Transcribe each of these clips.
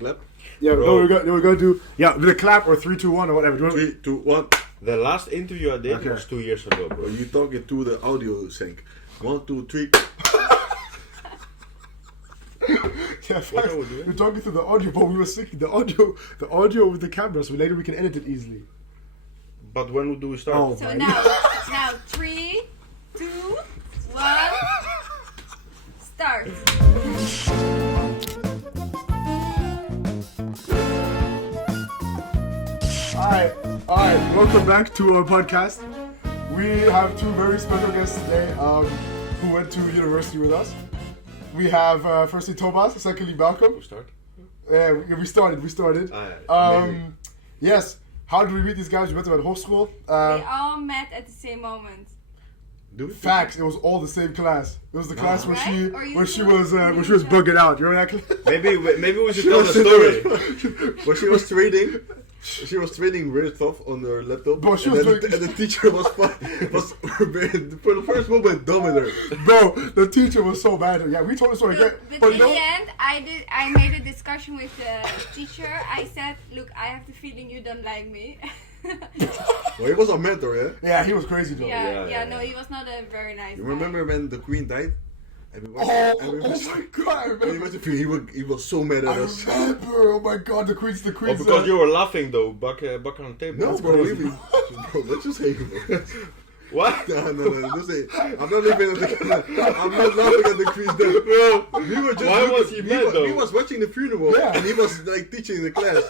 clap? Yeah, no, we're gonna do the clap or 3, 2, 1 or whatever. 3, 2, 1. The last interview I did was 2 years ago, bro. You talking to the audio sync. 1, 2, 3. Yeah, facts. We're talking through the audio, but we were syncing the audio with the camera, so later we can edit it easily. But when do we start? Oh, so now 3, 2, 1, start. Alright, welcome back to our podcast. We have two very special guests today who went to university with us. We have firstly Thomas, secondly Malcolm. We start? Yeah, we started. Yes, how did we meet these guys? We met them at hogeschool. We all met at the same moment. Facts. It was all the same class. It was the class where she was bugging out. You remember that class? Maybe we should tell the story. When she was trading weird stuff on her laptop. Bro, and the teacher was for the first moment dumb at her. Bro, the teacher was so bad. Yeah, we told the story again. But in the end, I made a discussion with the teacher. I said, look, I have the feeling you don't like me. Well, he was our mentor, yeah? Yeah, he was crazy though. No, he was not a very nice guy. You remember when the queen died? Oh my god, I remember. He was so mad at us. I remember, oh my god, the queen's Oh, because you were laughing though, back on the table. No, bro, let's just hate him. What? No, just say, I'm not laughing at the queen's death. Bro, Why was he mad though? He was watching the funeral, yeah. And he was like teaching the class.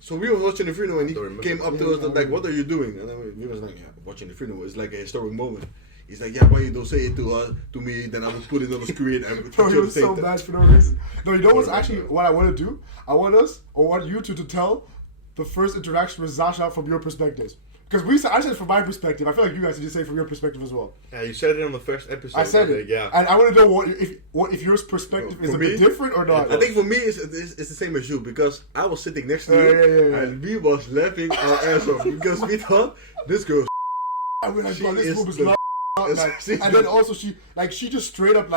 So we were watching the funeral and he came up to us and like, what are you doing? And then we was like, yeah, watching the funeral. It's like a historic moment. He's like, yeah, why you don't say it to me? Then I will put it on the screen and bro, he was so bad for no reason. No, you know what's actually what I want to do? I want you two to tell the first interaction with Zasha from your perspectives. Because I said from my perspective. I feel like you guys should just say from your perspective as well. Yeah, you said it on the first episode. I said it. Yeah. And I want to know if your perspective is a bit different or not. I think for me it's the same as you because I was sitting next to you and we was laughing our ass off because we thought this girl. I mean, like, bro, this woman's not. And then also she just straight up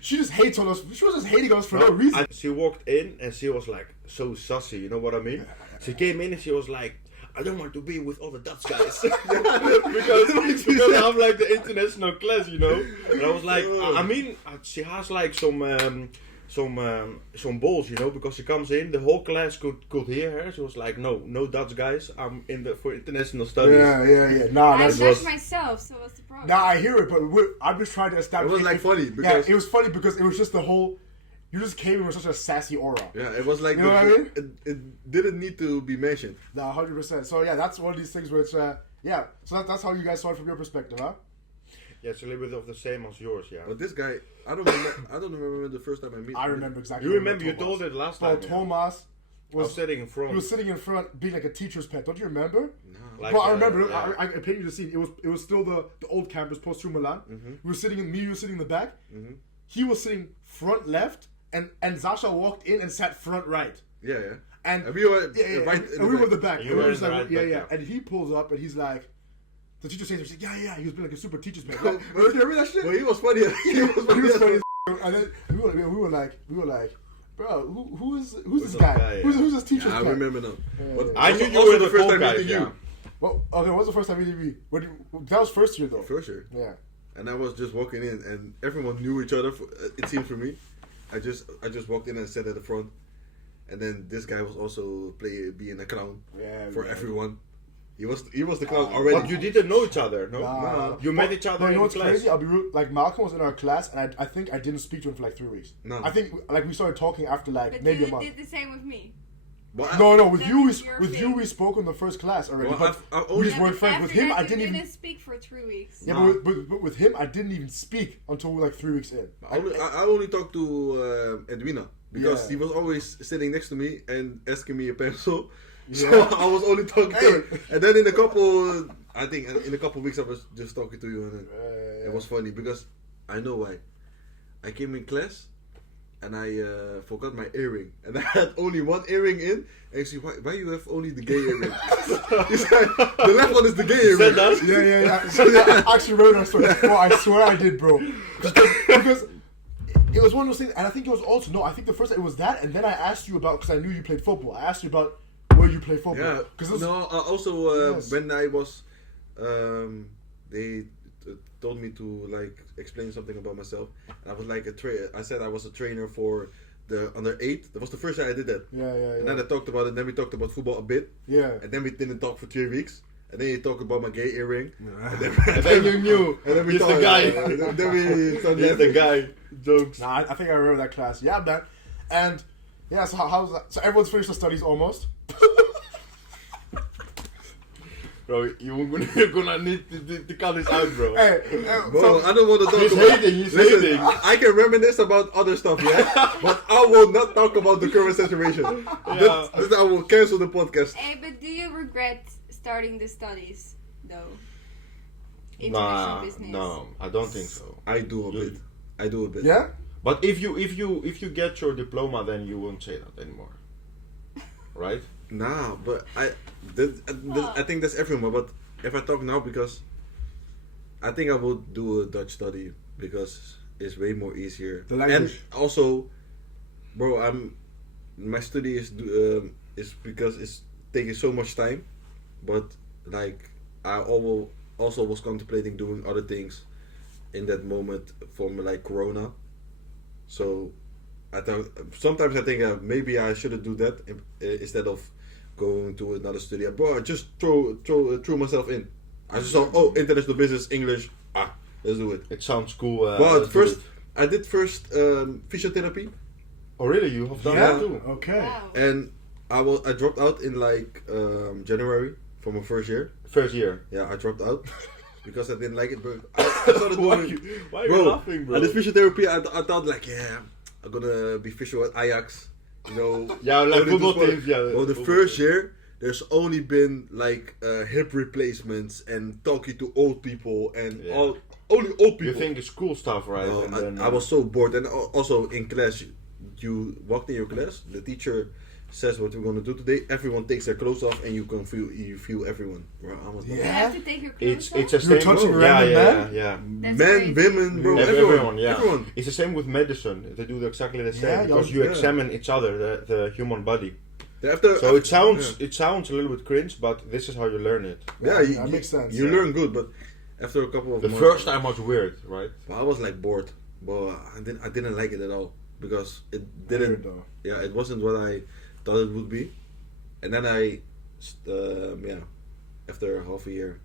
she just hates on us. She was just hating us for no reason. She walked in and she was like so sassy. You know what I mean? She came in and she was like, I don't want to be with all the Dutch guys because I'm like the international class, you know. And I was like, I mean, she has like some balls, you know, because she comes in, the whole class could hear her. She was like, no Dutch guys. I'm for international studies. Yeah. Nah, I judged myself, so what's the problem? Nah, I hear it, but I'm just trying to establish. It was like funny because it was funny because it was just the whole. You just came in with such a sassy aura. Yeah, it was like you know what I mean? It didn't need to be mentioned. Nah, 100%. So yeah, that's one of these things which So that's how you guys saw it from your perspective, huh? Yeah, it's a little bit of the same as yours, yeah. But this guy, I don't remember the first time I met him. I remember exactly. You remember you told it last time. Thomas was sitting in front. He was sitting in front, being like a teacher's pet. Don't you remember? No. But I remember. Yeah. I painted you the scene. It was still the old campus post Milan. Mm-hmm. We were sitting. You were sitting in the back. Mm-hmm. He was sitting front left. And Zasha walked in and sat front right. Yeah. And we were right. And we were in the back. You were in the right back, yeah. And he pulls up and he's like, the teacher says, yeah. He was being like a super teacher's pet. You remember that shit? Well, he was funny. He was funny. And then we were like, bro, who's this guy? Who's this teacher's pet? I remember now. I knew you were the first time meeting you. Well, okay, what was the first time meeting me? That was first year though. First year. Yeah. And I was just walking in, and everyone knew each other. It seemed for me. I just walked in and sat at the front, and then this guy was also being a clown for everyone. He was the clown already. But you didn't know each other, no? Nah. You met each other in you know what's class. crazy? I'll be real. Like Malcolm was in our class, and I think I didn't speak to him for like 3 weeks. No. I think like we started talking after like maybe a month. But you did the same with me. No. With you we spoke in the first class already. Well, but we just weren't friends. With him, I didn't even speak for 3 weeks. Yeah, but with him, I didn't even speak until like 3 weeks in. I only talked to Edwina because he was always sitting next to me and asking me a pencil. So I was only talking to him. And then in a couple weeks I was just talking to you, and then it was funny because I know why. I came in class. And I forgot my earring, and I had only one earring in. And she said, why you have only the gay earring? He said, the left one is the gay earring. Yeah. So, I actually wrote that story. Bro, I swear I did, bro. Because it was one of those things, and I think it was also no. I think the first it was that, and then I asked you about because I knew you played football. I asked you about where you play football. Yeah. Because Also, Yes. when I was, they told me to like explain something about myself, and I was like I said I was a trainer for the under-8. That was the first time I did that. Yeah. And then I talked about it. Then we talked about football a bit. Yeah. And then we didn't talk for 3 weeks. And then you talk about my gay earring. And then you knew. And then we He's the talked- guy. then we started He's the guy. Jokes. Nah, I think I remember that class. Yeah, man. And yeah, so how's that? So everyone's finished their studies almost. Bro, you're gonna need to cut this out, bro. Hey, Bro, I don't want to talk He's about. hating, he's Listen, hating. I can reminisce about other stuff, yeah, but I will not talk about the current situation. Yeah. This I will cancel the podcast. Hey, but do you regret starting the studies, though? Nah, International business. no, I don't think so. I do a bit. I do a bit. yeah. But if you get your diploma, then you won't say that anymore, right? Nah, but I think that's everyone. But if I talk now, because I think I will do a Dutch study because it's way more easier. The language. And also, bro, my study is because it's taking so much time. But like I also was contemplating doing other things in that moment from like Corona. So I thought sometimes I think maybe I should do that instead of going to another studio. Bro, I just threw myself in. I just saw international business English. Let's do it. It sounds cool. But let's first do it. I did physiotherapy, Oh really? You have done Yeah. that too? Okay. Wow. and I dropped out in like January from my first year. First year. Yeah, I dropped out because I didn't like it. But I started doing. Why are you laughing, bro? I did physiotherapy. I thought like, yeah, I'm gonna be physio at Ajax. You know. Yeah, like only football do sport. teams, yeah, Well, the football first teams. year, there's only been like hip replacements and talking to old people and Yeah. only old people. You think it's cool stuff, right? No, And then, I was so bored, and also in class, you walked in your class. The teacher says what we're gonna do today. Everyone takes their clothes off, and you can feel everyone. Bro, I was like, You Yeah. have to take your clothes it's a You were same. touching a Yeah, random yeah, man? yeah. That's men, crazy. women, bro, Everyone, yeah. everyone. It's the same with medicine. They do exactly the same Yeah, because yeah, you yeah. examine each other, the human body. So it sounds a little bit cringe, but this is how you learn it. Yeah, That makes sense, You yeah. learn good, but after a couple of The months, first time was weird, right? I was like bored, but I didn't like it at all because it Weird, didn't. though. Yeah, it wasn't what I thought it would be, and then after half a year,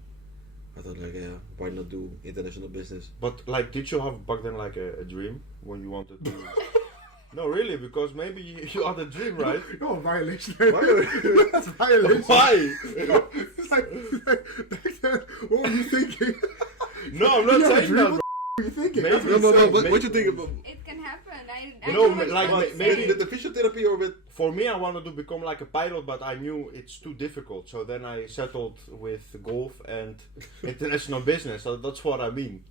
I thought like, yeah, why not do international business? But like, did you have back then like a dream when you wanted to? No, really, because maybe you had a dream, right? No, violation. Why? That's violation. Why? No, it's like back then, what were you thinking? No, I'm not You had a saying dream? that. What were you thinking? Maybe- That's what No, he said. what you think about It can happen. I You know know, what like, you're trying to maybe say. with the physiotherapy or with? For me, I wanted to become like a pilot, but I knew it's too difficult. So then I settled with golf and international business. So that's what I mean.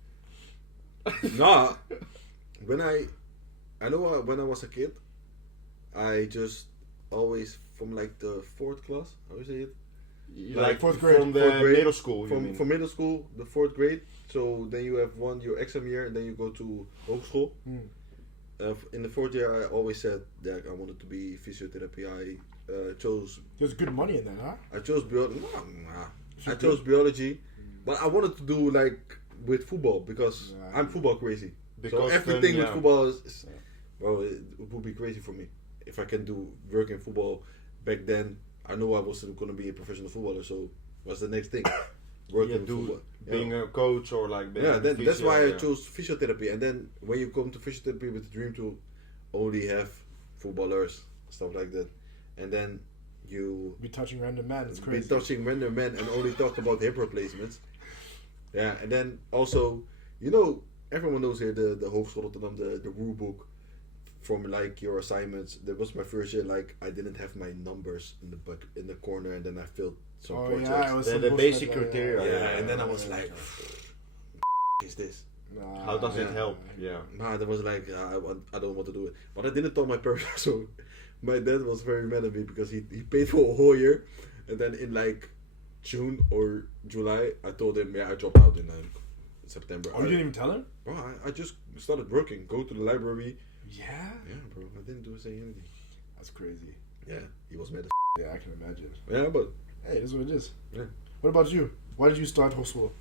Nah, when I know when I was a kid, I just always from like the 4th class, how you say it? Like fourth grade. from the Fourth grade. middle school. You mean? From middle school, the 4th grade. So then you have your exam year, and then you go to hogeschool. In the 4th year, I always said that I wanted to be physiotherapy. I chose There's good money in that, huh? I chose biology. I chose biology, but I wanted to do like with football because Yeah. I'm football crazy. Because so everything then, with yeah. football is well, it would be crazy for me if I can do work in football. Back then, I know I wasn't going to be a professional footballer. So what's the next thing? Working in football. being a coach or like being Yeah, a that's why I physio, chose physiotherapy. And then when you come to physiotherapy with the dream to only have footballers, stuff like that, and then you Be touching random man, it's be crazy. touching random men and only talk about hip replacements. Yeah, and then also, you know, everyone knows here the Hogeschool Rotterdam, the rule book from like your assignments. That was my first year. Like I didn't have my numbers in the corner, and then I filled some Oh projects. yeah, it was The- some the bullshit basic like that, criteria, Yeah, and then I was like, is this? Nah, How does it Yeah. help? Yeah. Nah, that was like I don't want to do it. But I didn't tell my parents. So my dad was very mad at me because he paid for a whole year, and then in like June or July, I told him, yeah, I dropped out in September. Oh, you didn't even tell her? Bro, I just started working. Go to the library. Yeah. Yeah, bro. I didn't say anything. That's crazy. Yeah, he was mad as Yeah, I can imagine. Yeah, but Hey, this is what it is. Yeah. What about you? Why did you start hogeschool?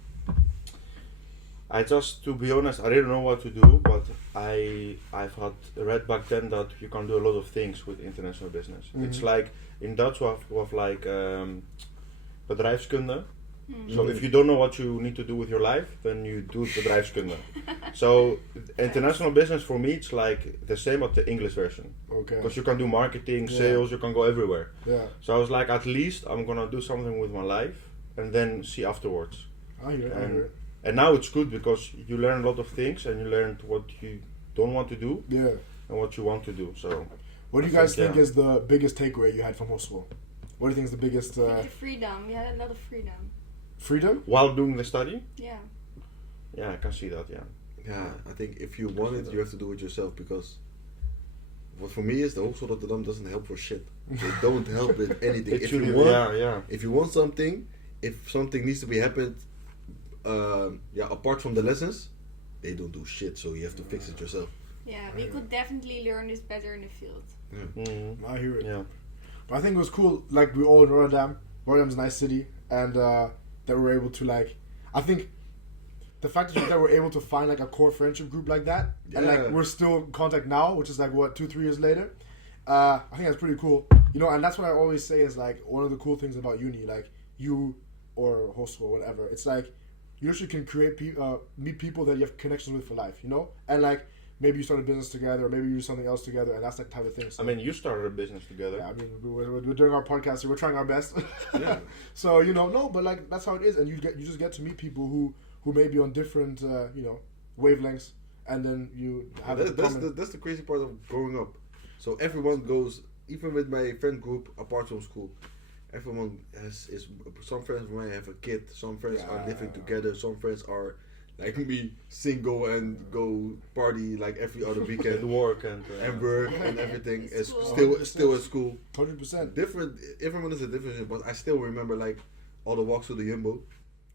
I just, to be honest, I didn't know what to do, but I've had read back then that you can do a lot of things with international business. It's like in Dutch we have like bedrijfskunde. So if you don't know what you need to do with your life, then you do bedrijfskunde. So international business for me it's like the same as the English version. Okay. Because you can do marketing, sales, you can go everywhere. Yeah. So I was like, at least I'm gonna do something with my life and then see afterwards. I hear it. I hear it. And now it's good because you learn a lot of things and you learn what you don't want to do Yeah. and what you want to do. So What do you I guys think, think is the biggest takeaway you had from hogeschool? What do you think is the biggest The freedom. We had a lot of freedom. freedom? while doing the study, Yeah. yeah, I can see that. Yeah, yeah, I think if you want it, you have to do it yourself because what for me is the Hogeschool Rotterdam doesn't help for shit. They don't help with anything. It's If you really- want, yeah. if you want something, if something needs to be happened, apart from the lessons, they don't do shit. So you have to fix it yourself. Yeah, we could definitely learn this better in the field. I hear it. Yeah. But I think it was cool, like we all in Rotterdam. Rotterdam's a nice city, and that we were able to like. I think the fact that we're able to find like a core friendship group like that, and like Yeah. we're still in contact now, which is like what 2-3 years later. I think that's pretty cool. You know, and that's what I always say is like one of the cool things about uni, like you or hostel or whatever. It's like you actually can meet people that you have connections with for life. You know, and like. Maybe you start a business together, or maybe you do something else together, and that's the type of thing. So, I mean, you started a business together. yeah, I mean, we're doing our podcast here. We're trying our best. Yeah. So you know, no, but like that's how it is, and you just get to meet people who may be on different wavelengths, and then you have That's the crazy part of growing up. So everyone goes, even with my friend group apart from school, everyone is some friends of mine have a kid, some friends are living together, some friends are like me, single and go party like every other And weekend work and and work and everything. Is School. still at school. 100%. Different. Everyone is a different, but I still remember like all the walks to the Jumbo.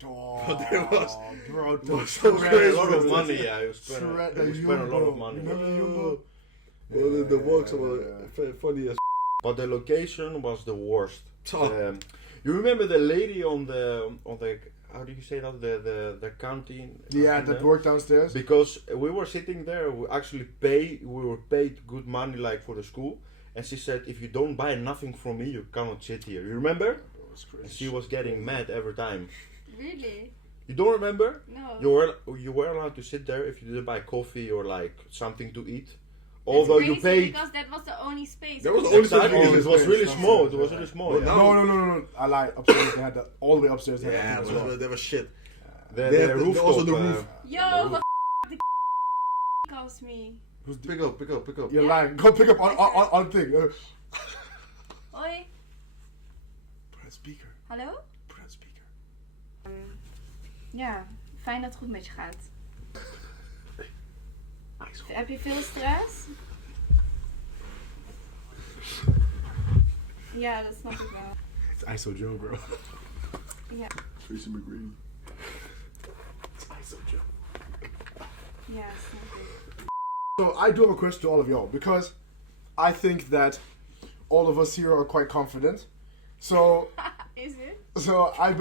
Oh, there was- bro, there was you spent a lot of money. Yeah, you spent a lot of money. Remember the Jumbo? Well, the walks yeah, were funny as. But the location was the worst. Oh. You remember the lady on the how do you say that the canteen? Yeah, that worked downstairs. Because we were sitting there, we were paid good money like for the school, and she said if you don't buy nothing from me, you cannot sit here. You remember? That was crazy. And she was getting mad every time. Really? You don't remember? No. You were allowed to sit there if you didn't buy coffee or like something to eat. That's Although you crazy paid. because that was the only space. That was the only Exactly, space. it was really Space, small. yeah. It was really small. But Yeah. now- No. I lied. Upstairs they had that all the way upstairs. They had Yeah, that as well. but there was shit. The They have rooftop. also the roof. Yo, what the calls me? Who's Pick up. You're lying. Go pick up on thing. Hoi. Put on speaker. Hallo? Put on speaker. Ja, fijn dat het goed met je gaat. Heb je veel stress? Ja, dat snap ik wel. It's ISO Joe, bro. Ja, Tracy McGrady. It's ISO Joe. ja, snap ik. So I do have a question to all of y'all because I think that all of us here are quite confident. So Is it? I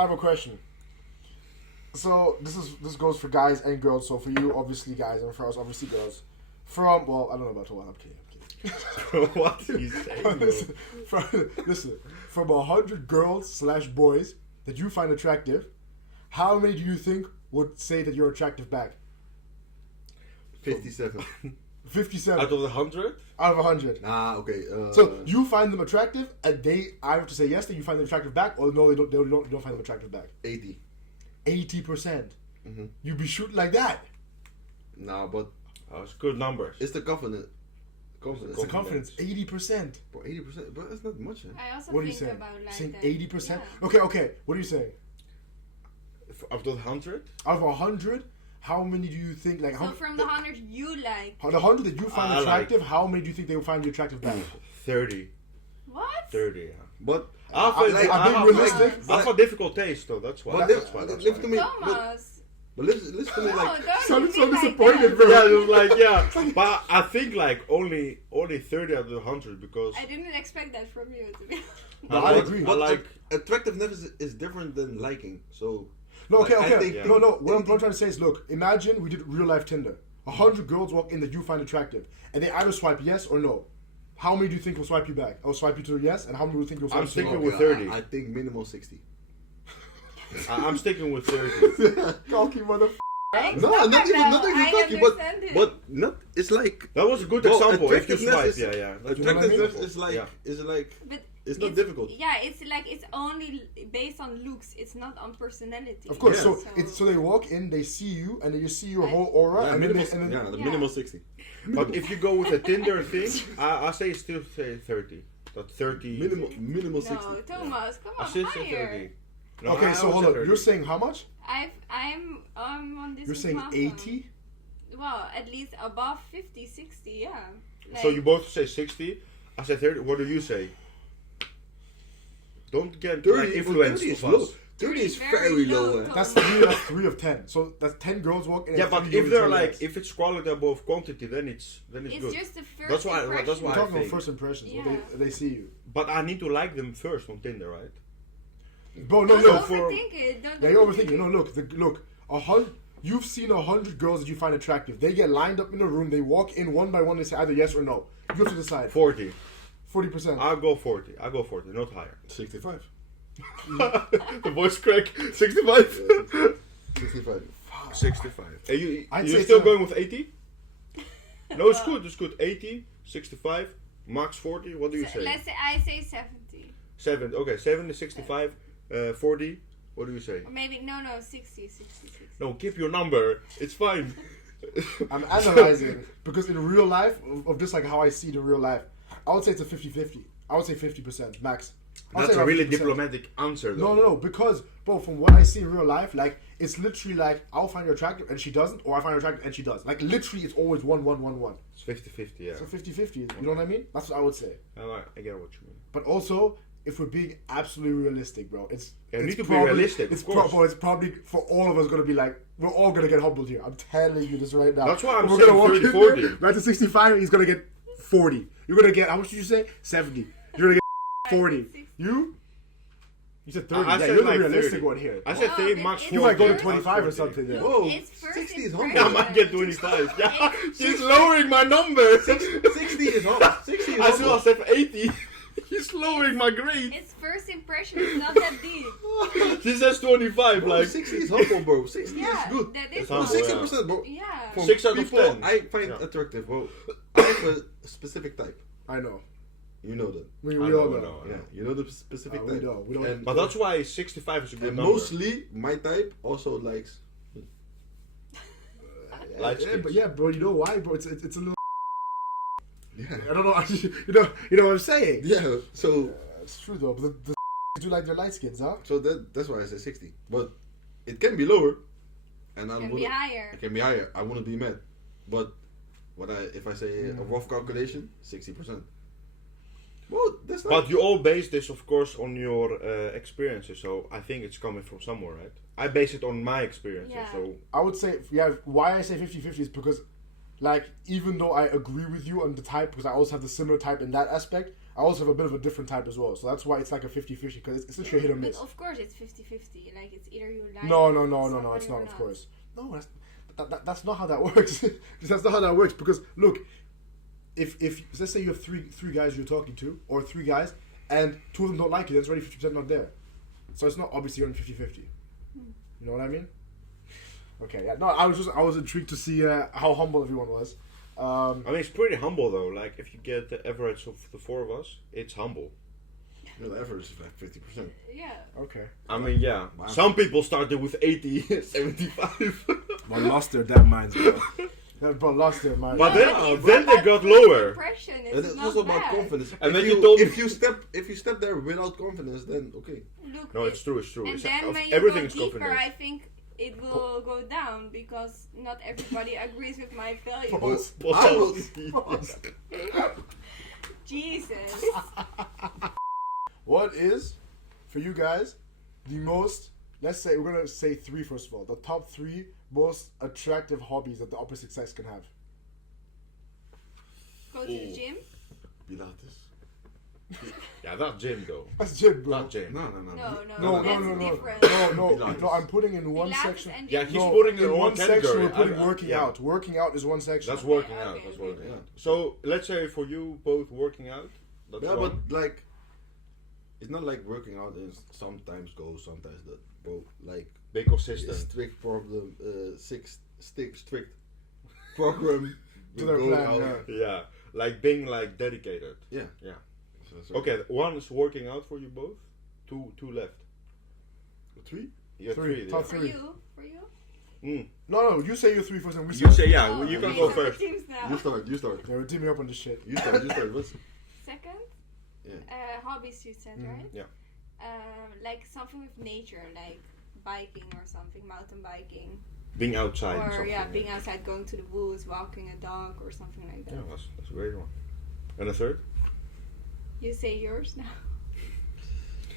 have a question. So this goes for guys and girls. So for you, obviously guys, and for us, obviously girls. I don't know about Toa. I'm kidding. What are you saying? Bro? Listen, from 100 girls/boys that you find attractive, how many do you think would say that you're attractive back? 57. 57 Out of the 100? out of 100. Ah, okay. So you find them attractive, and I have to say yes, that you find them attractive back, or no, they don't find them attractive back. 80. 80%. Mhm. You be shooting like that. Nah, but Oh, it's good numbers. it's the confidence. Confidence. It's a confidence. 80%. But 80%, but that's not much. Eh? I also What are you think saying? about like Saying that. 80%? Yeah. Okay. What are you saying? Out of the 100? Out of 100, how many do you think like? So from the 100 you like. The 100 that you find I like- attractive, how many do you think they will find you attractive back? 30. What? 30, yeah. But I'm being realistic. I have a difficult taste though, that's why. But That's why. live to me. Thomas. But let's feel it like. Sounded so don't be disappointed, like bro. Yeah, it was like yeah, but I think like only 30 out of 100 because I didn't expect that from you, to be honest. No, I like- agree. I like attractiveness is different than liking. So. No, okay, like, I okay. think- Yeah. No. What I'm trying to say is, look, imagine we did real life Tinder. 100 girls walk in that you find attractive, and they either swipe yes or no. How many do you think will swipe you back? Or swipe you to a yes, and how many do you think will swipe I'm you to sticking no? with 30. I think minimal 60. I'm sticking with 30. Cocky mother. No, not even talking, but not. It's like That was a good Well, example. If you attractiveness swipe, is- yeah. You know what I mean? attractiveness is like Yeah. But it's not difficult. Yeah, it's like it's only based on looks. It's not on personality. Of course. Yeah. So they walk in, they see you, and then you see your whole aura, Yeah, and then minimal, they, and then the Yeah. minimal 60. But if you go with a Tinder thing, I say still say 30. That 30. Minimal 60. No, Thomas, come I on, still say higher. 30. No, okay. I So would hold say on. 30. You're saying how much? I'm on this. You're with saying Mama. 80. Well, at least above 50, 60, yeah. So Like, you both say 60. I say 30. What do you say? Don't get 30, like, influenced 30 is of low. us. 30 is Very very low, low. Tom. That's three of 10. So that's 10 girls walk in. Yeah, and but three if girls they're say like, yes. if it's quality above quantity, then it's it's good. just the first That's why- impression. that's why We're I talking about think- first impressions. Yeah. Well, they see you. But I need to like them first on Tinder, right? Bro, no, Don't no. overthink it. Don't Yeah, you're overthink overthinking. No, look. 100. You've seen 100 girls that you find attractive. They get lined up in a room. They walk in one by one. They say either yes or no. You have to decide. 40. 40%. I'll go 40. I'll go 40, not higher. 65. The voice crack. 65. 65. 65. Are you I'd you're say still so. going with 80? No, it's good. It's good. 80, 65, max 40. What do you say? Let's say I say 70. 7. Okay, 70, 65, 40. What do you say? Or maybe, no, 60, 60. No, keep your number. It's fine. I'm analyzing because in real life, of just like how I see the real life, I would say it's a 50-50. I would say 50% max. I would That's say a around really 50%. diplomatic answer, though. No, because, bro, from what I see in real life, like, it's literally like, I'll find her attractive and she doesn't, or I find her attractive and she does. Like, literally, it's always 1-1-1-1. It's 50-50, yeah. So 50-50, you know what I mean? That's what I would say. I get what you mean. But also, if we're being absolutely realistic, bro, it's Yeah, we it's need to be realistic, It's of course. bro, it's probably for all of us gonna be like, we're all gonna get humbled here. I'm telling you this right now. That's why I'm We're saying gonna walk 30, in 40. there, right to 65, he's gonna get 40. You're gonna get, how much did you say? 70. You're gonna get 40. You? You said 30. I Yeah, said you're the like realistic 30. one here. I said No, 30, it- max it- 40. You might go to Max 25 or 40. something there. Whoa, It's first 60 is impression. humble. I might get 25. Yeah, It's- she's lowering my number. 60 is humble. 60 is I still humble. said 80. He's lowering my grade. It's first impression. It's not that deep. She says 25, Bro, like. 60 is humble, bro. 60 Yeah, is good. that It's is. Bro, humble, 60%, bro. Yeah. From 6 out of people 10. I find Yeah. attractive, bro. I have a specific type. I know. You know that. We I all know, know. I know. Yeah, you know the specific we type. know. We don't- And, But that's why 65 is a good and number. mostly my type also likes. Light Yeah, skins. but yeah, bro, you know why, bro? It's a little. Yeah. I don't know. You know what I'm saying? Yeah. So It's true though. But the do like their light skins, huh? that's why I say 60. But it can be lower, and I Can be wouldn't. higher. It can be higher. I wouldn't be mad. But if I say a rough calculation, 60%. Well, that's not. But you all base this, of course, on your experiences. So I think it's coming from somewhere, right? I base it on my experiences. Yeah. So I would say, yeah, why I say 50-50 is because, like, even though I agree with you on the type, because I also have the similar type in that aspect, I also have a bit of a different type as well. So that's why it's like a 50-50, because it's literally a hit or But miss. of course it's 50-50. Like it's either you like No, somebody it's not, or of course. No, that's not how that works. That's not how that works, because, look, if let's say you have three guys you're talking to, or three guys, and two of them don't like you, then it's already 50% not there. So it's not obviously on 50-50. You know what I mean? Okay, yeah. No, I was intrigued to see how humble everyone was. I mean, it's pretty humble though. Like if you get the average of the four of us, it's humble. You know, the average is like 50%. Yeah. Okay. I mean, yeah. Wow. Some people started with 80, 75. Well, lost their damn minds, bro. Yeah, bro, lost their minds. But No, then it's they not got first lower. Impression. And It's it's not also about bad. confidence. And if then you told me- if you step there without confidence, then okay. Look, No, it's true. It's true. And It's, then when you everything go is deeper, confidence. I think it will go down because not everybody agrees with my value. Pause. I will. Pause. Jesus. What is, for you guys, the most let's say we're gonna say 3 first of all. The top 3 most attractive hobbies that the opposite sex can have. Go to the gym. Pilates. Yeah, that's gym though. That's gym, bro. Not gym. No. No, That's different. No, I'm putting in one Pilates section. and Yeah, gym. he's No, putting in in one one section category. we're putting I- working yeah. out. Working out is one section. That's working out. okay, That's okay. working Yeah. out. So let's say for you both working out. That's Yeah, one. but like, it's not like working out is sometimes goes, sometimes that. Bro, like, Be consistent. strict problem, strict program To will their go plan, out. yeah. Yeah, like being like dedicated. Yeah. Yeah. So- Okay, one is working out for you both. Two left. 3? Yeah, 3, three. top Yeah. For you? For you? No, you say your 3 first and we You start. say yeah. Oh, You can okay, go so we're first. teams now. You start. Yeah, we're teaming up on this shit. You start. What's Second? Yeah. Hobbies you said, right? Yeah. Like something with nature, like biking or something, mountain biking. Being outside. Or something, yeah, being outside, going to the woods, walking a dog or something like that. Yeah, that's a great one. And a third? You say yours now.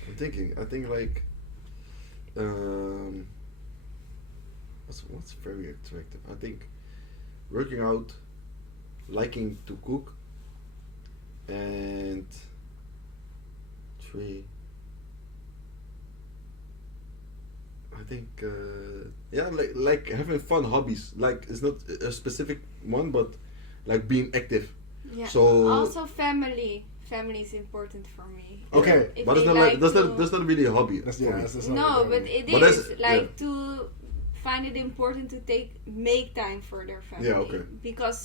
I'm thinking. I think like, what's very attractive. I think working out, liking to cook, and 3. I think yeah, like having fun hobbies. Like it's not a specific one, but like being active. Yeah. So- Also family. Family is important for me. Okay. If But it's they not like like that's not really a hobby. That's, for yeah, me. that's No, not but it But is that's- like to find it important to make time for their family. Yeah, okay. Because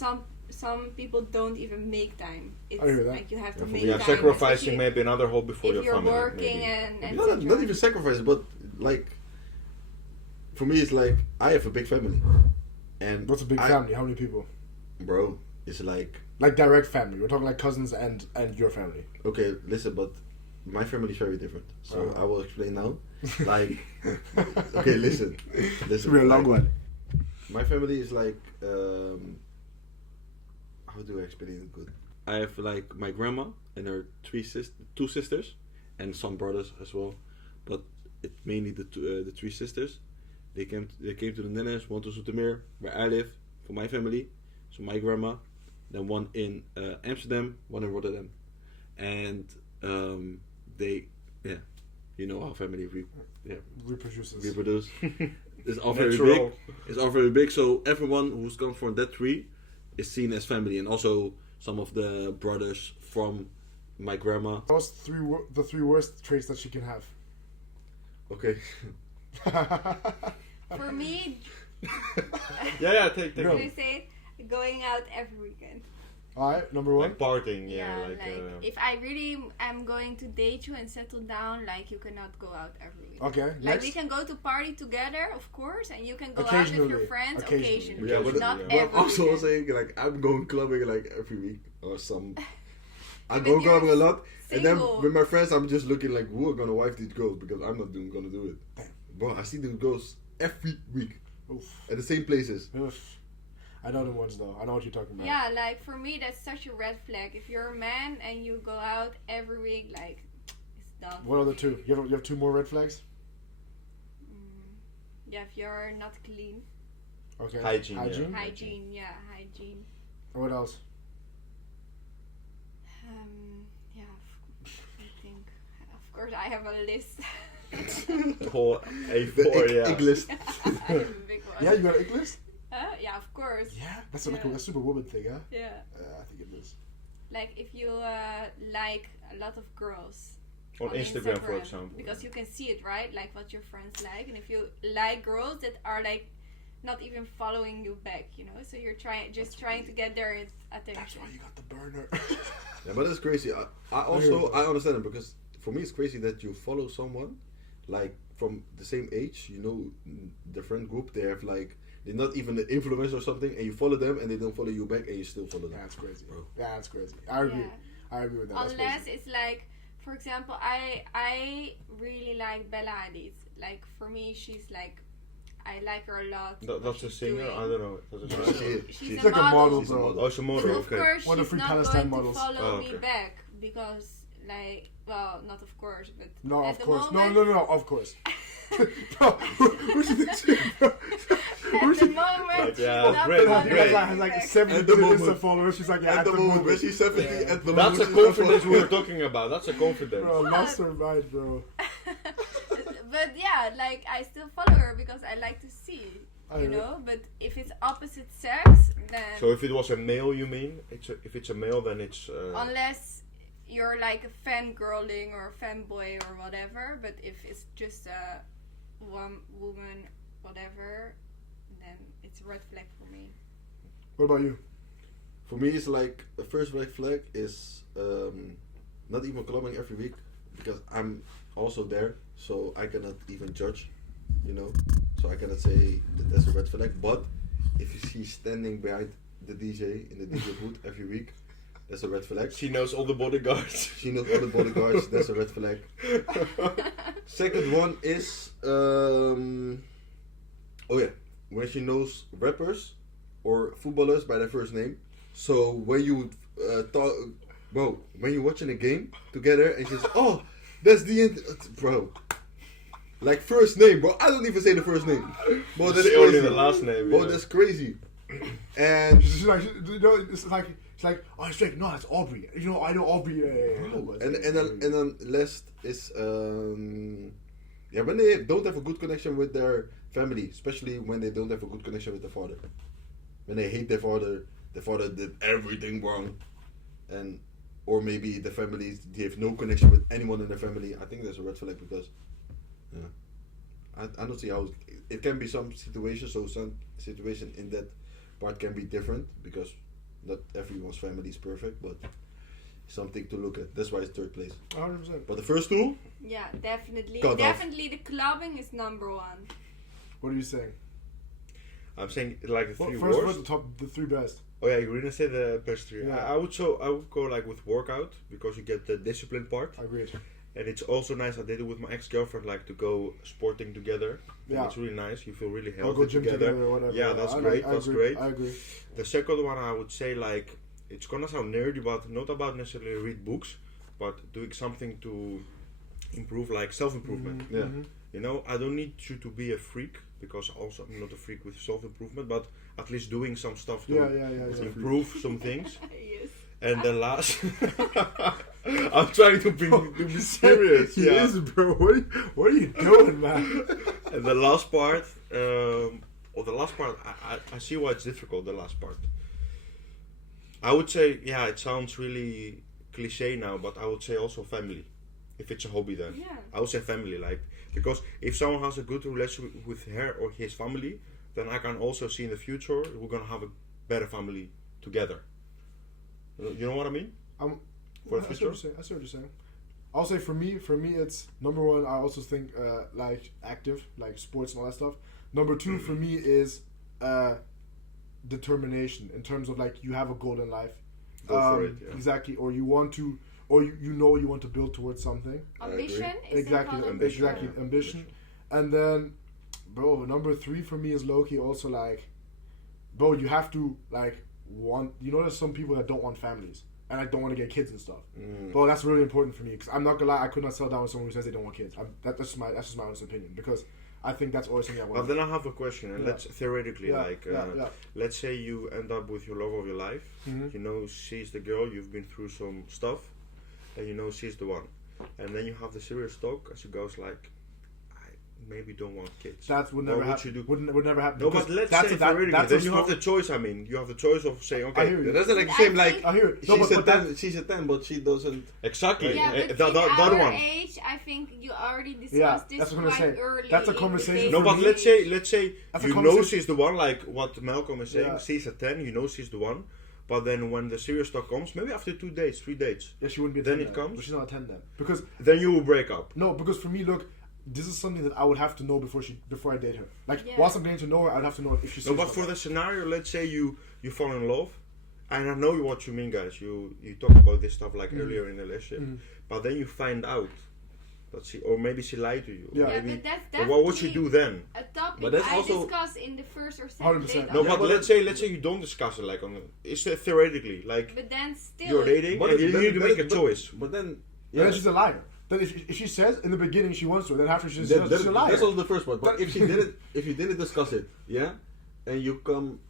some people don't even make time. It's I hear that. like you have to Yeah, for make me, Yeah, time. sacrificing especially maybe another hobby for if your you're family. working maybe. and Not even sacrifice, but like for me, it's like I have a big family, and What's a big I- family? How many people? bro. It's like Like direct family. We're talking like cousins and your family. okay, listen, but my family is very different. So Uh-huh. I will explain now. Like, okay, listen. It's gonna be a long like, one. My family is like, how do I explain it good? I have like my grandma and her 2 sisters, and some brothers as well. But it mainly the 3 sisters. They came to the Netherlands, one to Zoetermeer, where I live, for my family. So my grandma, then one in Amsterdam, one in Rotterdam, and you know our family Reproduces. reproduce. It's all very Natural. big. It's all very big. So everyone who's come from that 3 is seen as family, and also some of the brothers from my grandma. Those the 3 worst traits that she can have. Okay. For me, Yeah, take Go. can I say going out every weekend. Alright, number 1. like partying. Yeah, Yeah, like. if I really am going to date you and settle down, like you cannot go out every week. Okay, Like we next. can go to party together, of course, and you can go out with Occasionally, your friends occasionally. occasionally. Yeah, but but, not yeah. but every I'm also weekend. saying like I'm going clubbing like every week or some. I'm But going you're clubbing a lot, and then single. with my friends I'm just looking like who are gonna wife these girls because I'm not gonna do it. Bro, I see these girls every week Oof. at the same places. Oof. I know the ones though. I know what you're talking about. Yeah, like for me, that's such a red flag. If you're a man and you go out every week, like it's done. What are the 2? You have 2 more red flags? Yeah, if you're not clean, Okay. Hygiene, yeah. Hygiene. hygiene. Yeah, hygiene. And what else? Yeah, I think. Of course, I have a list. whole The A4, yeah. English. I have a big one. Yeah, you got an ick list? Yeah, of course. Yeah. That's Yeah. like a super woman thing, huh? Yeah. I think it is. Like if you like a lot of girls On Instagram, for example. because you can see it, right? Like what your friends like, and if you like girls that are like not even following you back, you know, so you're trying to get their That's attention. why you got the burner. Yeah, but it's crazy. I understand it because for me it's crazy that you follow someone like from the same age, you know, the friend group. They have like they're not even an influencer or something, and you follow them and they don't follow you back, and you still follow them. Yeah, that's crazy. Bro. Yeah, that's crazy. I agree. Yeah. I agree with that. That's Unless crazy. it's like, for example, I really like Bella Hadid. Like for me, she's like, I like her a lot. what That's a she's singer? doing. I don't know. That's a No, singer. She's like a model, She's a bro. model. Oh, it's a model, Of okay. course, One of the she's free not Palestine going models. to follow Oh, me okay. back because, like, well, not of course, but No, at of the course. moment, No, of course. Bro, who should this be, bro? at the moment, Like, yeah, she's not great, following great. me Has like back. 70 At the million moment. Insta followers. She's like, yeah, At the moment, when she's 70, Yeah. at the That's moment, a she's confidence not we're talking about. That's a confidence. Bro, lost her mind, bro. But yeah, like I still follow her because I like to see, I you know. know. But if it's opposite sex, then So if it was a male, you mean? If it's a male, then it's. unless you're like a fangirling or a fanboy or whatever. But if it's just a woman, whatever, then it's a red flag for me. What about you? For me, it's like the first red flag is not even clubbing every week because I'm also there, so I cannot even judge, you know. So I cannot say that that's a red flag. But if you see standing behind the DJ in the DJ booth every week, that's a red flag. She knows all the bodyguards. She knows all the bodyguards. That's a red flag. Second one is oh yeah, when she knows rappers or footballers by their first name. So when you talk, bro, when you're watching a game together and she's oh, that's the bro. Like first name, bro. I don't even say the first name. Bro, that's Say only crazy. the last name. Bro, yeah. that's crazy. And She's like, you know, it's like, oh, it's like, no, it's Aubrey. You know, I know Aubrey. and then last is yeah, when they don't have a good connection with their family, especially when they don't have a good connection with their father. When they hate their father did everything wrong, and or maybe the families they have no connection with anyone in their family. I think that's a red flag because I don't see how it can be some situations. So some situation in that part can be different because not everyone's family is perfect, but something to look at. That's why it's third place. 100%. But the first two, Yeah, definitely. Cut off. Definitely, the clubbing is number one. What are you saying? I'm saying like the Well, three first, worst. the three best. Oh yeah, you really say the best three. Yeah. I would go like with workout because you get the discipline part, I agree. and it's also nice. I did it with my ex-girlfriend, like to go sporting together. Yeah. It's really nice. You feel really Or healthy go gym together or whatever. Yeah, that's I great. I That's agree. great. I agree. The second one, I would say like it's gonna sound nerdy, but not about necessarily read books, but doing something to improve, like self-improvement. Mhm, Yeah. mhm. You know, I don't need you to be a freak because also I'm not a freak with self-improvement, but at least doing some stuff to Yeah. improve some things. Yes. And the last, I'm trying to be serious. He Yeah. is, bro. What are you doing, man? And the last part, I see why it's difficult. The last part, I would say, yeah, it sounds really cliche now, but I would say also family. If it's a hobby, then Yeah. I would say family, like because if someone has a good relationship with her or his family, then I can also see in the future we're gonna have a better family together. You know what I mean? For the I see future? what you're saying. I'll say for me, it's number one. I also think like active, like sports and all that stuff. Number two for me is determination in terms of like you have a goal in life. Go for it. Yeah. Exactly, or you want to, or you know you want to build towards something. Ambition? Is Exactly, it called exactly, ambition. And then, bro, number three for me is low-key also like, bro, you have to like want. You know, there's some people that don't want families and like don't want to get kids and stuff. Bro, that's really important for me because I'm not gonna lie, I could not settle down with someone who says they don't want kids. That's just my honest opinion because I think that's always something I want. But then I have a question, and Yeah. let's theoretically, Yeah, like, yeah. let's say you end up with your love of your life. Mhm. You know, she's the girl. You've been through some stuff, and you know she's the one. And then you have the serious talk, and she goes like, "I maybe don't want kids." That would What never would happen. you do? Would never happen. No, because but let's that's say a- that- theoretically, that's then a you have story- the choice. I mean, you have the choice of saying, I okay, hear you. that's like the I same. Like think- I hear it. No, she's but a that- 10. She's a 10, but she doesn't. exactly. Yeah, but the in other our one. age, I think you already discussed Yeah, this that's what I'm quite saying. early. That's a in the conversation No, for but me. let's say That's a you know conversation- she's the one, like what Malcolm is saying. Yeah. She's a 10, you know she's the one. But then when the serious talk comes, maybe after 2 days, 3 dates, Yeah, she wouldn't be a Then 10 it comes. But she's not a 10 then. Because then you will break up. no, because for me, look, this is something that I would have to know before I date her. Like Yeah. whilst I'm getting to know her, I'd have to know if she's No, serious. but or for not. the scenario, let's say you fall in love, and I know what you mean, guys. You talk about this stuff like earlier in the relationship, but then you find out that or maybe she lied to you. Yeah. Yeah, Maybe, but that's or what would you definitely do then? a topic But that's I also- discuss in the first or second 100%. date. No, Yeah, but but let's say you don't discuss it like on. It's theoretically like But then still, you're dating, But and you then- need to make a but- choice. But then And then she's a liar. Then if she says in the beginning she wants to, then after she's a liar. That's also the first part. But if you didn't discuss it, yeah, and you come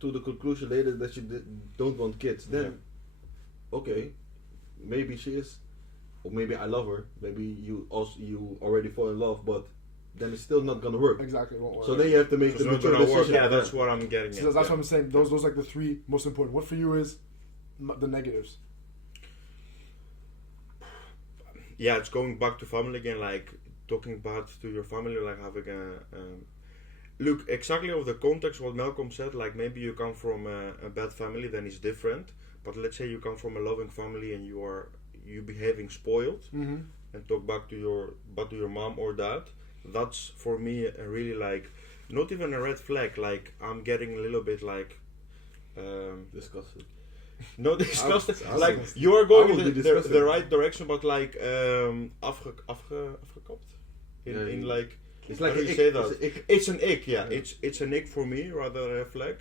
to the conclusion later that you don't want kids, then okay, maybe she is, or maybe I love her. Maybe you already fall in love, but then it's still not gonna work. Exactly. Won't work. So then you have to make the mature decision. Yeah, that's what I'm getting. So that's what I'm saying. Those like the three most important. What for you is the negatives? Yeah, it's going back to family again, like talking bad to your family, like having a look exactly of the context what Malcolm said. Like maybe you come from a bad family, then it's different. But let's say you come from a loving family and you behaving spoiled, and talk back to your mom or dad. That's for me a really like not even a red flag. Like I'm getting a little bit like Disgusted. no disgusted. I was Like disgusted. you are going I would in be the disgusted. right direction, but like afgekapt. In like It's how like do an you ick. say that? It's an ick. It's an ick, yeah. It's an ick for me, rather a flag.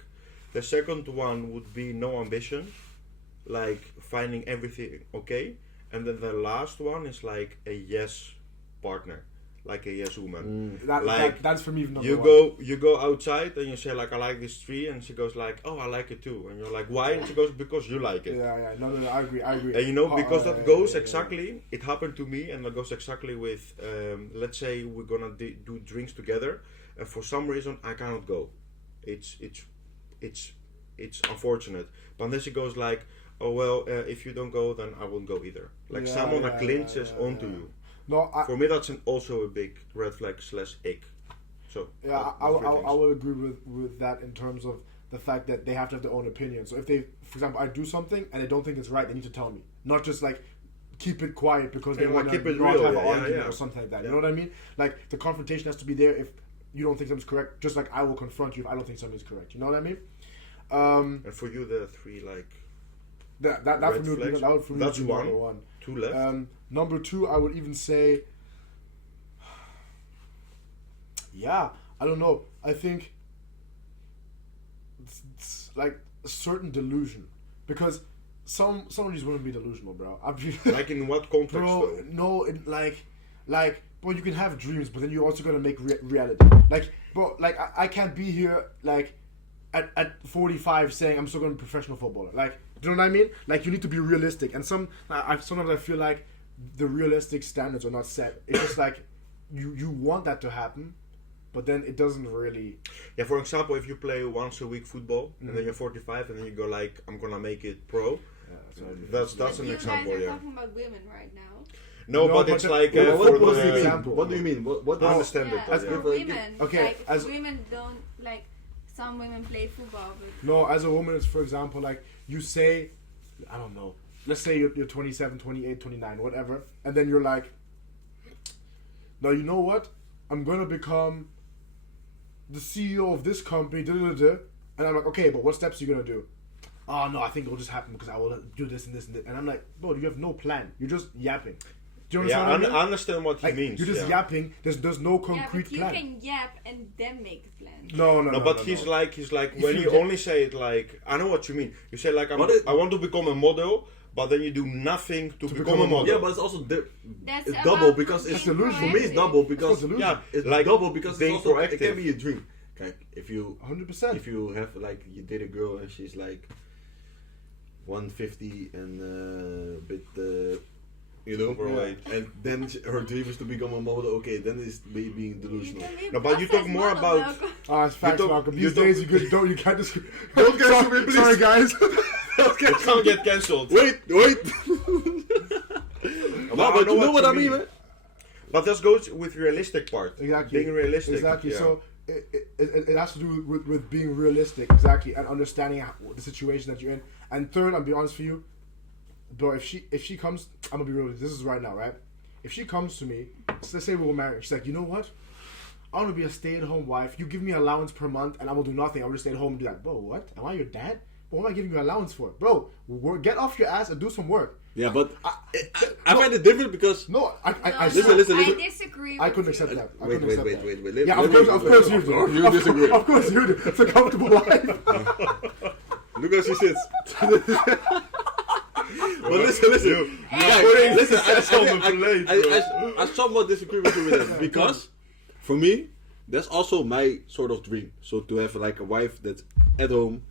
The second one would be no ambition, like finding everything okay, and then the last one is like a yes partner, like a yes woman. That's for me number You one. you go outside and you say like I like this tree, and she goes like oh I like it too, and you're like why? And she goes because you like it. Yeah. No, I agree. And you know, because that yeah, goes yeah. exactly, it happened to me, and that goes exactly with, let's say we're gonna do drinks together, and for some reason I cannot go. It's unfortunate. But then she goes like, oh well, if you don't go, then I won't go either. Like Yeah, someone yeah, that clinches yeah, onto yeah. you. No, For me, that's also a big red flag / ick. So yeah, the three I things. would agree with that in terms of the fact that they have to have their own opinion. So if they, for example, I do something and they don't think it's right, they need to tell me, not just like keep it quiet because they Yeah, want like, to keep it not real, have yeah, an yeah, argument yeah. or something like that. Yeah. You know what I mean? Like the confrontation has to be there if you don't think something's correct. Just like I will confront you if I don't think something's correct. You know what I mean? And for you, the three like That red for me would be, flags. that would for me That's be one. number one. two left. Number two, I would even say, yeah, I don't know. I think it's like a certain delusion, because some of these wouldn't be delusional, bro. Like in what context bro, though? no, bro, you can have dreams, but then you also gotta make reality. Like, bro, like I can't be here like at 45 saying I'm still gonna be a professional footballer. Like, do you know what I mean? Like, you need to be realistic, and sometimes I feel like the realistic standards are not set. It's just like you want that to happen, but then it doesn't really. Yeah, for example, if you play once a week football and then you're 45 and then you go like, I'm gonna make it pro. That's But an you example, guys are yeah. talking about women right now. No, No, but but it's the- like yeah, for what's the the example? What do you mean? What I understand Yeah, it. as yeah. for women, okay, like as- women don't like. Some women play football, but No, as a woman, it's for example, like you say, I don't know, let's say you're 27, 28, 29, whatever, and then you're like, no, you know what? I'm gonna become the CEO of this company, and I'm like, okay, but what steps are you gonna do? Oh no, I think it'll just happen because I will do this and this and this, and I'm like, bro, you have no plan. You're just yapping. Do you Yeah, understand what I mean? I understand what he Like, means. you're just yeah. yapping. There's no yeah, concrete but you plan. can yap and then make a plan. No, No, but he's no. like If when you you get- only say it like I know what you mean. You say like But I want to become a model, but then you do nothing to become a model. Yeah, but it's also That's it's about double because it's being delusion. for me. It's proactive. double because It's delusion. Yeah, it's like double because it's being also it proactive. can be a dream. Like if you 100%. if you have like you date a girl and she's like 150 and a bit you know Overweight. and then her dream is to become a model. Okay, then it's being delusional. You can be a No, but you talk plus-size more model, about- Malcolm. Ah, it's facts, don't- Malcolm. you These days, you can't just. Don't cancel sorry, me, please. sorry, guys. It can't get cancelled. Wait. But No, I but know you know what what I you mean, mean. man. But that goes with realistic part. Exactly. Being realistic. Exactly. Yeah. So it has to do with being realistic, exactly, and understanding the situation that you're in. And third, I'll be honest for you, bro. If she comes, I'm gonna be real. This is right now, right? If she comes to me, so let's say we were married. She's like, you know what? I want to be a stay-at-home wife. You give me allowance per month, and I will do nothing. I will just stay at home and do that. Bro, what? Am I your dad? But what am I giving you allowance for, bro? Get off your ass and do some work. Yeah, but I find it different because No, I Listen, listen. I disagree. I with couldn't you. accept that. I wait, couldn't wait, accept wait, that. wait, wait. Yeah, Let of me- course you do. You disagree. Of course you do. It's a comfortable life. Look how she sits. But listen. Hey, Listen, I I somewhat disagree with you with that because for me, that's also my sort of dream. So to have like a wife that's at home,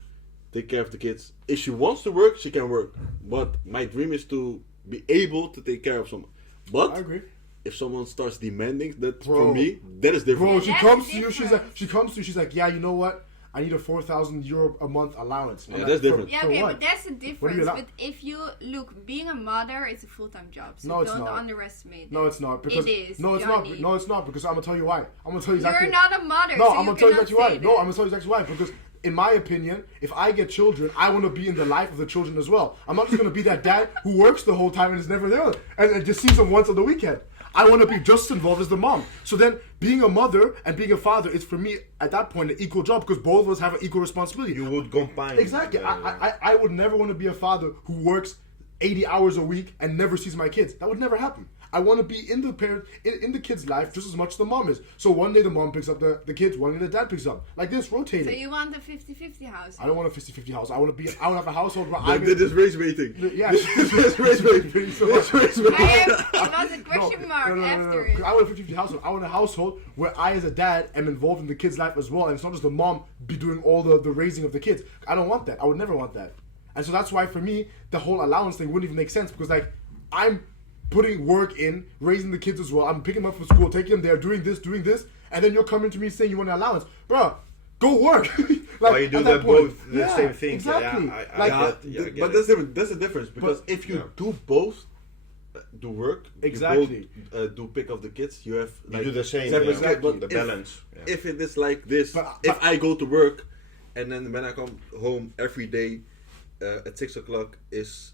take care of the kids. If she wants to work, she can work. But my dream is to be able to take care of someone. But I agree. if someone starts demanding that Bro. from me, that is different. Bro, she That's comes to you. different. She's like, yeah, you know what? I need a €4,000 a month allowance. Yeah, I'm that's like, different. Yeah, For okay, what? but that's the What do you difference. allow? But if you look, being a mother is a full-time job, so No, it's don't not. underestimate No, it. it's not. Because, It is, No, it's not. Johnny. No, it's not. Because I'm gonna tell you why. I'm gonna tell you exactly. You're not a mother, No, so I'm you gonna tell you cannot exactly why. say No, that. I'm gonna tell you exactly why. Because in my opinion, if I get children, I want to be in the life of the children as well. I'm not just gonna be that dad who works the whole time and is never there and just sees them once on the weekend. I want to be just as involved as the mom. So then, being a mother and being a father is for me at that point an equal job because both of us have an equal responsibility. You would combine. Exactly. I would never want to be a father who works 80 hours a week and never sees my kids. That would never happen. I want to be in the parent in the kid's life just as much as the mom is. So one day the mom picks up the kids, one day the dad picks up. Like this, rotating. So you want a 50-50 house? I don't want a 50-50 house. I want to have a household where I I did this race waiting. yeah. This race waiting. So- This race waiting. It was a question mark after it. I want a 50-50 household. I want a household where I, as a dad, am involved in the kid's life as well, and it's not just the mom be doing all the raising of the kids. I don't want that. I would never want that. And so that's why, for me, the whole allowance thing wouldn't even make sense because, like, I'm putting work in, raising the kids as well. I'm picking them up from school, taking them there, doing this, and then you're coming to me saying you want an allowance, bro. Go work. Like, Why you do at that point. both the same things? Exactly. Yeah, I Like, get But it. that's different. That's the difference because if you do both, do work, Exactly. you both do pick up the kids. You have You like do the same. separate Yeah. schedule, but The if- balance. Yeah. If it is like this, But- if I go to work and then when I come home every day at 6 o'clock is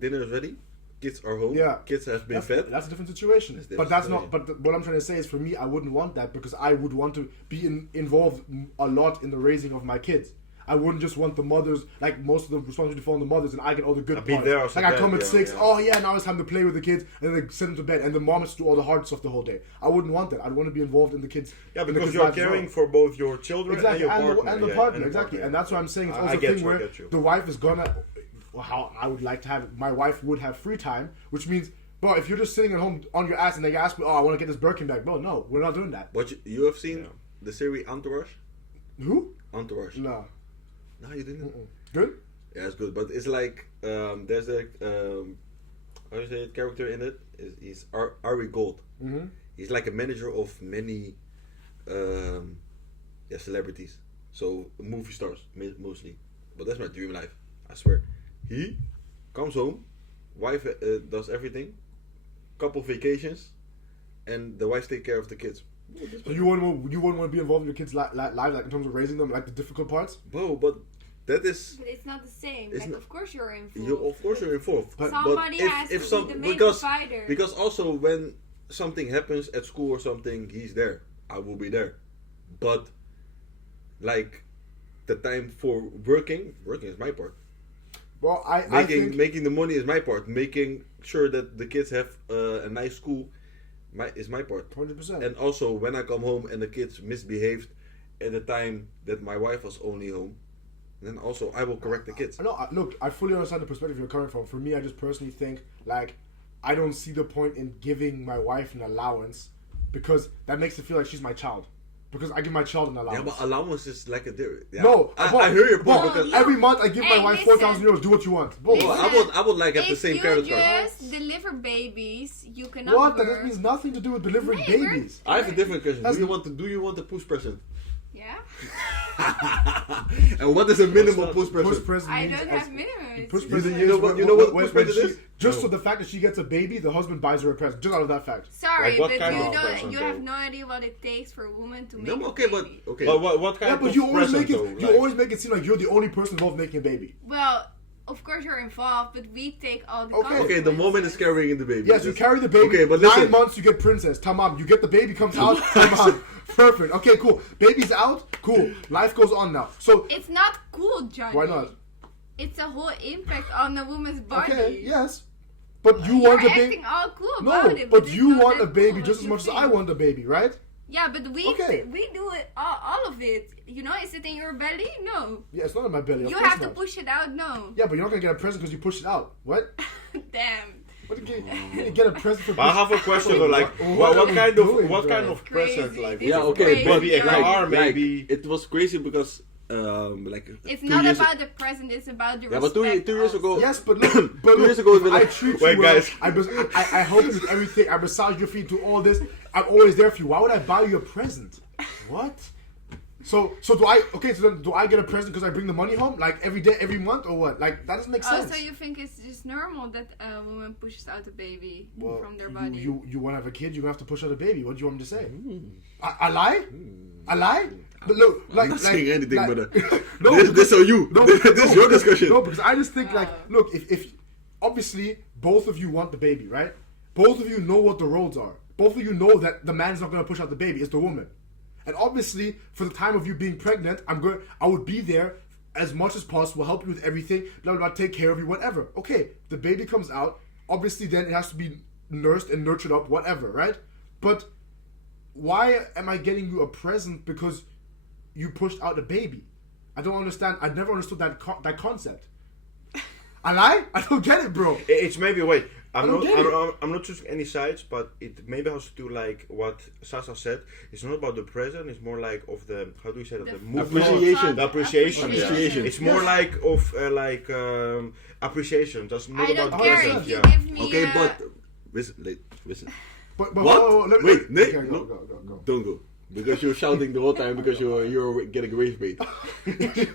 dinner is ready, kids are home, Yeah. kids have been That's, fed. that's a different situation. That's a But different that's situation. not. But what I'm trying to say is, for me, I wouldn't want that because I would want to be involved a lot in the raising of my kids. I wouldn't just want the mothers, like most of the responsibility fall on the mothers, and I get all the good I'll be parts. there as a Like I dad, come at yeah, 6, yeah. oh yeah, now it's time to play with the kids, and then they send them to bed, and the mom has to do all the hard stuff the whole day. I wouldn't want that. I'd want to be involved in the kids. Yeah, in the because kids' you're lives as well. caring for both your children Exactly, and your partner. and the yeah, partner, the exactly. partner. And that's why I'm saying it's I also a get thing you, I where get you. the wife is gonna, how I would like to have, my wife would have free time, which means, bro, if you're just sitting at home on your ass and they ask me, oh, I want to get this Birkin bag, bro, no, we're not doing that. But you have seen Yeah. the series Entourage? Who? Entourage. No. No, you didn't. Good? Yeah, it's good, but it's like there's a how do you say it, character in it. He's Ari Gold. Mm-hmm. He's like a manager of many celebrities, so movie stars mostly. But that's my dream life, I swear. He comes home, wife does everything, couple vacations, and the wife take care of the kids. So you wouldn't want to be involved in your kids' lives, like in terms of raising them, like the difficult parts? Bro, but that is But it's not the same. It's Like, not- of course you're involved. of course you're involved. But- Somebody has to be the main because provider. because also when something happens at school or something, he's there. I will be there. But like the time for working is my part. Well, I think... Making the money is my part. Making sure that the kids have a nice school is my part. 100%. And also when I come home and the kids misbehaved at the time that my wife was only home, then also I will correct the kids. No, look, I fully understand the perspective you're coming from. For me, I just personally think, like, I don't see the point in giving my wife an allowance because that makes it feel like she's my child. Because I give my child an allowance. Yeah, but allowance is like a different. Yeah. No, I hear your point but because every month I give my Hey, wife listen. 4,000 euros. Do what you want. Bro, Listen. I would like have the same credit card. If you just deliver babies, you cannot what? work. That means nothing to do with delivering Nee, we're- babies. I have a different question. That's- Do you want a push present? Yeah? And what is a minimal push Push present? present I means don't as- have minimum. It's Push just- present You know means what- you know what when push present she- is? Just No. for the fact that she gets a baby, the husband buys her a present. Just out of that fact. Sorry, Like, what but kind you of don't. present, You though? have no idea what it takes for a woman to make No, a okay, but baby. okay. But what kind Yeah, of but you always present make though? it. You Like- always make it seem like you're the only person involved making a baby. Well, of course you're involved, but we take all the Okay. consequences. Okay, the woman is carrying the baby. Yes, you That's- carry the baby. Okay, but 9 listen. months you get princess. Tamam. You get the baby, comes out. Tamam. Perfect. Okay, cool. Baby's out. Cool. Life goes on now. So It's not cool, Johnny. why not? It's a whole impact on the woman's body. Okay. Yes. But you You're want a acting baby. all cool No, about it, but it's you not want that a baby cool just as as you much as think. I want a baby, right? Yeah, but we Okay. we do it all of it. You know, is it in your belly? No. Yeah, it's not in my belly. Of You course have to not. push it out. No. Yeah, but you're not gonna get a present because you pushed it out. What? Damn. What did you get a present for? But I have a question though, like, What what are kind we of doing, what bro? kind of Crazy. present, like, This Yeah, is okay, crazy, but maybe a guys. car, maybe. it was crazy because like It's 2 not years about the present. It's about the Yeah, but respect. 2 years ago. Yes, but look, 2 years ago, I like, treat you Wait, well. guys. I help you with everything. I massage your feet, do all this. I'm always there for you. Why would I buy you a present? What? So do I? Okay, so then do I get a present because I bring the money home, like every day, every month, or what? Like that doesn't make Oh, sense. so you think it's just normal that a woman pushes out a baby Well, from their body? You want to have a kid, you're gonna have to push out a baby. What do you want me to say? I lie? I lie? But look, like, I'm not saying anything, like, but no, this on you. No, this is your discussion. No, because I just think like, look, if obviously both of you want the baby, right? Both of you know what the roles are. Both of you know that the man's not gonna push out the baby; it's the woman. And obviously, for the time of you being pregnant, I would be there as much as possible, help you with everything, blah, blah, blah, take care of you, whatever. Okay, the baby comes out. Obviously, then it has to be nursed and nurtured up, whatever, right? But why am I getting you a present because you pushed out a baby? I don't understand. I never understood that concept. I lie? I don't get it, bro. It's maybe wait. I don't get it. I'm not choosing any sides, but it maybe has to do like what Sasa said. It's not about the present. It's more like of the, how do you say that? The movement, Appreciation. the appreciation. Yeah. Appreciation. It's more like of appreciation. That's not I about don't the care present. if you Yeah. give me. Okay, but listen. But What? whoa, let me- Wait, Nick, okay, no. go. Don't go. Because you're shouting the whole time because you're getting rage bait.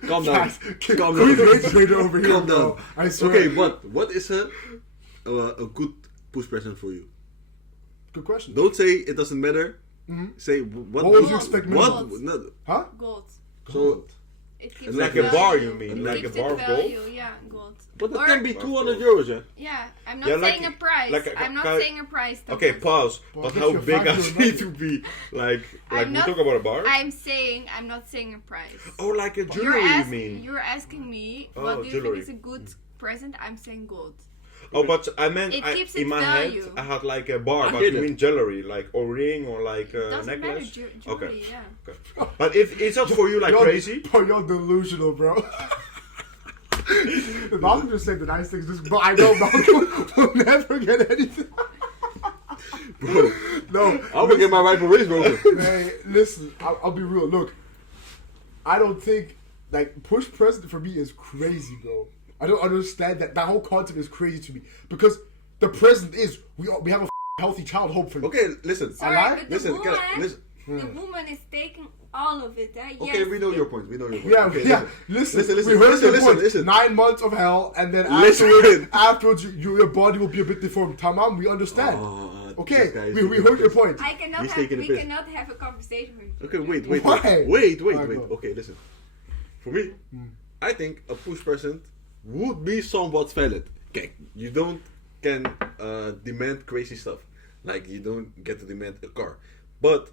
Calm down. Guys, Calm Queen down. Rage Trader over here, Calm bro. down. I swear. Okay, but what is a good push present for you? Good question. Don't say it doesn't matter. Say what would you expect me to what do? no, Huh? Gold. so It keeps It's like it a bar, value. you mean? It Like keeps a bar it of gold? value, yeah, gold. but it Or- can be 200 euros, yeah. Yeah, I'm not Yeah, like- saying a price. like a- I'm not kind- saying a price. Okay, Thomas. pause. Well, But get how your big 5 does euro it need to be? Like I'm we not- talk about a bar? I'm not saying a price. Oh, like a jewelry, you mean? You're asking me Oh, what do you jewelry. think is a good present? I'm saying gold. Oh, but I meant It keeps in its my value. head I had like a bar, I but get you it. mean jewelry, like or ring or like It doesn't necklace? matter, jewelry, Okay. yeah. Okay. But if it's not for you like crazy, Bro, you're delusional, bro. Malcolm just said the nice things, just, but I know Malcolm will never get anything. Bro, No, I'm gonna get my rifle raised, bro. hey, listen, I'll be real. Look, I don't think, like, push present for me is crazy, bro. I don't understand that. That whole concept is crazy to me. Because the present is, we have a healthy child, hopefully. Okay, listen. Sorry, lie? but the Listen, woman, listen. the woman is taking all of it. Eh? Okay, Yes, we know it- your point. We know your point. Yeah, okay, yeah. Listen, Listen, we heard listen, your point. listen. 9 months of hell, and then Listen. afterwards your body will be a bit deformed. Tamam, we understand. Oh, Okay, this guy is we taking heard the your piss. point. I cannot He's have, taking we the piss. cannot have a conversation with you. Okay, wait. Why? Wait. Alright, go. Okay, listen. For me, I think a push present would be somewhat valid. Okay, you don't can demand crazy stuff. Like you don't get to demand a car. But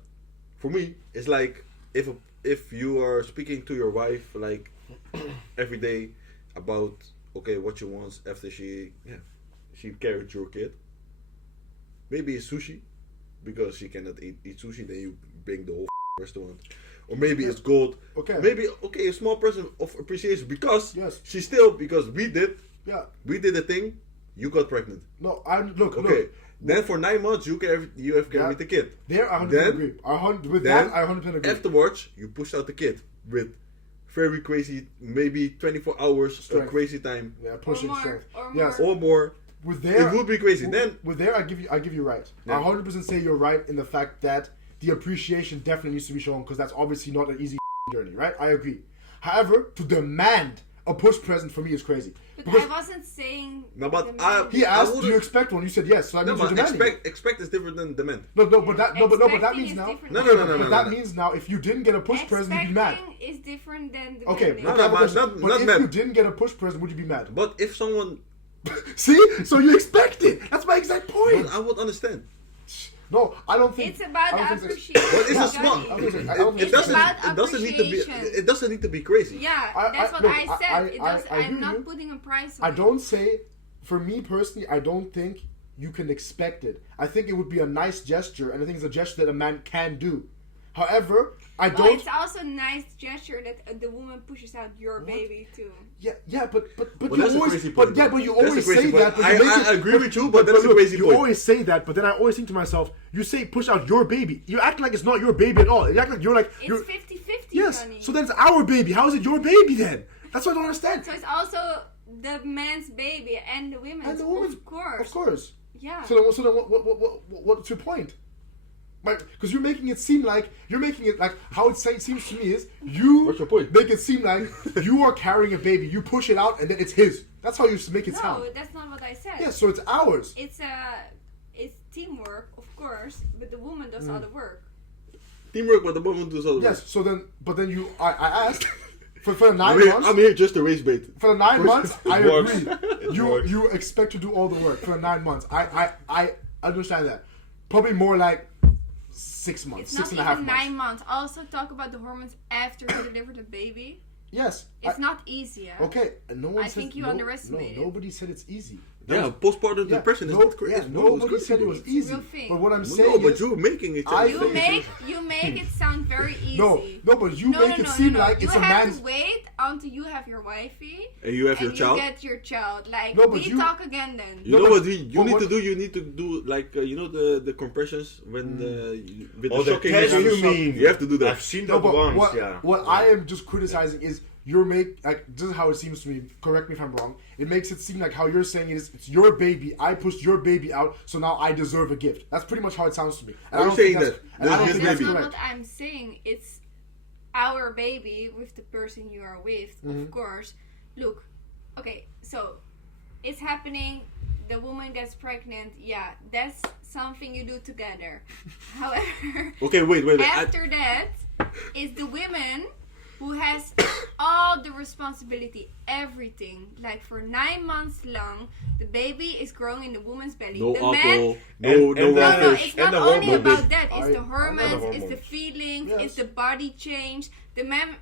for me, it's like if you are speaking to your wife like every day about okay what she wants after she carried your kid. Maybe it's sushi because she cannot eat sushi. Then you bring the whole restaurant. Or maybe it's gold. Okay. Maybe a small person of appreciation because Yes. because we did the thing. You got pregnant. No, Okay. look. Then for 9 months you have carried the kid. There, I 100% Then- agree. With then that, I 100% agree. Afterwards, you pushed out the kid with very crazy, maybe 24 hours of Strength. crazy time Yeah, pushing more, strength. or Yes. more. or more. With there, It would be crazy. Then with there, I give you right. Yeah. I 100% say you're right in the fact that the appreciation definitely needs to be shown because that's obviously not an easy journey, right? I agree. However, to demand a push present for me is crazy. But Because I wasn't saying. No, but the I- man- he asked, "Do wouldn't- you expect one?" You said yes. So that no, means you're but demanding. expect is different than demand. But that Expecting means is now. different No, than no, no, no, But no, that no. means now, if you didn't get a push present, you'd be mad. Expecting is different than the Okay, demanding. No, okay, but not but if mad. you didn't get a push present, would you be mad? But if someone, See, so you expect it. That's my exact point. I would understand. No, I don't think It's about I don't think appreciation. But it's Yeah. a small. I don't think It doesn't. about It doesn't need to be. appreciation. It doesn't need to be crazy. Yeah, that's what look, I said. I hear I'm not you. putting a price on I it. don't say, for me personally, I don't think you can expect it. I think it would be a nice gesture, and I think it's a gesture that a man can do. However, I Well, don't. it's also a nice gesture that the woman pushes out your baby too. Yeah, but Well, you that's a always, crazy point, but though. you That's a always crazy say point. that. But you make I it- agree with you, but that's a look, crazy you point. always say that, but then I always think to myself, you say push out your baby. You act like it's not your baby at all. You act like you're It's 50-50, yes. Johnny. So then it's our baby. How is it your baby then? That's what I don't understand. So it's also the man's baby and the women's. And the woman's, of course. of course. Yeah. So then what's your point? Because you're making it seem like how it seems to me is you What's your point? make it seem like you are carrying a baby. You push it out and then it's his. That's how you make it No, sound. that's not what I said. Yeah, so it's ours. It's teamwork, of course, but the woman does all the work. Teamwork, but the woman does all the Yes. work. So then, but then I asked for the 9 I'm months. here just to raise bait. For the 9 months, I It works. agree. It You works. you expect to do all the work for the 9 months. I understand that. Probably more like 6 months, It's six not and a half even months. 9 months. Also, talk about the hormones after you deliver the baby. Yes. It's not easy. Yeah? Okay, and no one I says, think you underestimate it. nobody said it's easy. Yeah, postpartum depression is not crazy. Nobody said it was It's a easy. real thing. But what I'm No, saying but is, you're making it. I You think- make it sound very easy. no, but you make it seem like it's you a have man's. to wait until you have your wifey And you have your and child. you get your child. Like No, but we you- talk again then. You No, know but- what you but need what- to do? You need to do like you know the compressions when with Oh, the the shocking. test mechanism. you mean? You have to do that. I've seen No, that but once, yeah. what I am just criticizing is this is how it seems to me. Correct me if I'm wrong. It makes it seem like how you're saying it is. It's your baby. I pushed your baby out, so now I deserve a gift. That's pretty much how it sounds to me. And I'm I don't saying think that's- that. and I don't That's think That's that's baby. not correct. what I'm saying. It's our baby with the person you are with, of course. Look, okay, so it's happening. The woman gets pregnant. Yeah, that's something you do together. However, Okay, wait. after that is the women who has all the responsibility, everything. Like for 9 months long, the baby is growing in the woman's belly. No the alcohol, man, no and no, fish. it's And not the only hormones. about that. It's the I know the hormones, it's the hormones. feelings, Yes. it's the body change. The man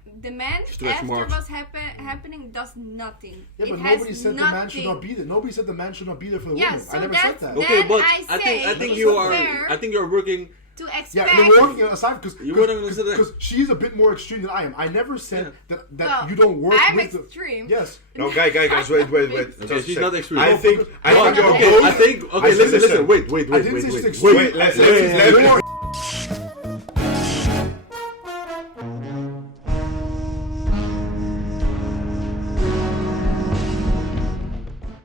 Stretch after marks. what's happening does nothing. Yeah, it but has nobody said nothing. the man should not be there. Nobody said the man should not be there for the Yeah, woman. so I never that's said that. that- Okay, but I I say think it's you not are. fair. I think you're working. To Yeah, expect. no, we're working aside because You wouldn't have said that. she's a bit more extreme than I am. I never said that Well, you don't work I'm with extreme. the. Yes. No, guys, wait. Okay, Just she's a not sec. extreme. I think No, you're okay, both. I think. Okay, I said, listen. Wait. I didn't say she's extreme. Wait, let's You're